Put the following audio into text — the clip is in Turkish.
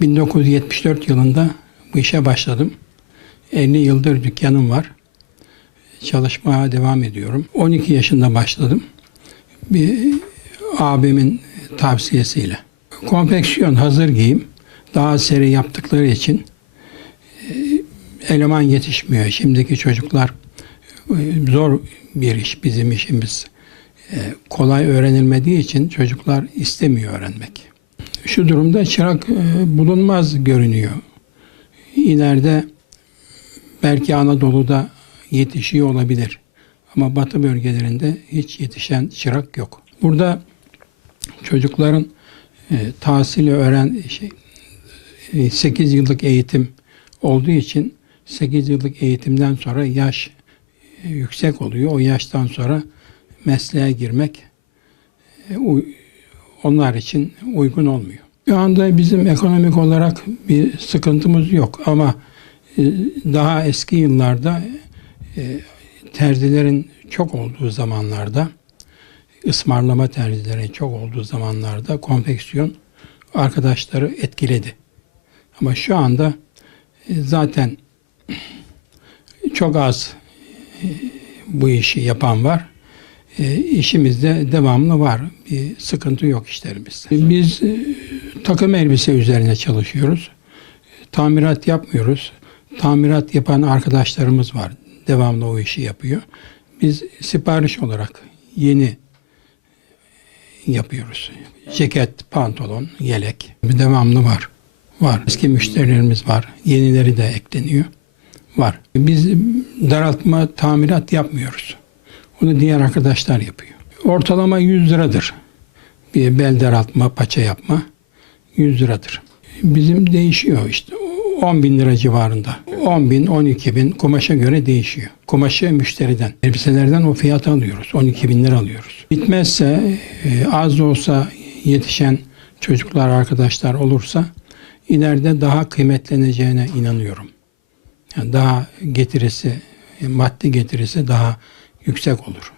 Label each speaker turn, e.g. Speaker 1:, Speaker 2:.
Speaker 1: 1974 yılında bu işe başladım. 50 yıldır dükkanım var. Çalışmaya devam ediyorum. 12 yaşında başladım. Bir abimin tavsiyesiyle. Konfeksiyon hazır giyim daha seri yaptıkları için e, eleman yetişmiyor. Şimdiki çocuklar e, zor bir iş bizim işimiz. E, Kolay öğrenilmediği için çocuklar istemiyor öğrenmek. Şu durumda çırak e, bulunmaz görünüyor. İleride belki Anadolu'da yetişiyor olabilir. Ama batı bölgelerinde hiç yetişen çırak yok. Burada çocukların e, tahsili öğren şey, 8 yıllık eğitim olduğu için 8 yıllık eğitimden sonra yaş e, yüksek oluyor. O yaştan sonra mesleğe girmek e, onlar için uygun olmuyor. Şu anda bizim ekonomik olarak bir sıkıntımız yok ama e, daha eski yıllarda e, terzilerin çok olduğu zamanlarda ısmarlama terzilerin çok olduğu zamanlarda konfeksiyon arkadaşları etkiledi. Ama şu anda e, zaten çok az bu işi yapan var. E, işimizde devamlı var. Bir sıkıntı yok işlerimizde. Biz e, takım elbise üzerine çalışıyoruz. Tamirat yapmıyoruz. Tamirat yapan arkadaşlarımız var. Devamlı o işi yapıyor. Biz sipariş olarak yeni yapıyoruz. Ceket, pantolon, yelek devamlı var. Var. Eski müşterilerimiz var. Yenileri de ekleniyor. Var. Biz daraltma, tamirat yapmıyoruz. Onu diğer arkadaşlar yapıyor. Ortalama 100 liradır. Bir bel daraltma, paça yapma 100 liradır. Bizim değişiyor işte. 10 bin lira civarında. 10 bin, 12 bin kumaşa göre değişiyor. Kumaşı müşteriden. Elbiselerden o fiyatı alıyoruz. 12 bin lira alıyoruz. Bitmezse e, az da olsa yetişen çocuklar, arkadaşlar olursa ileride daha kıymetleneceğine inanıyorum. Yani daha getirisi, maddi getirisi daha yüksek olur.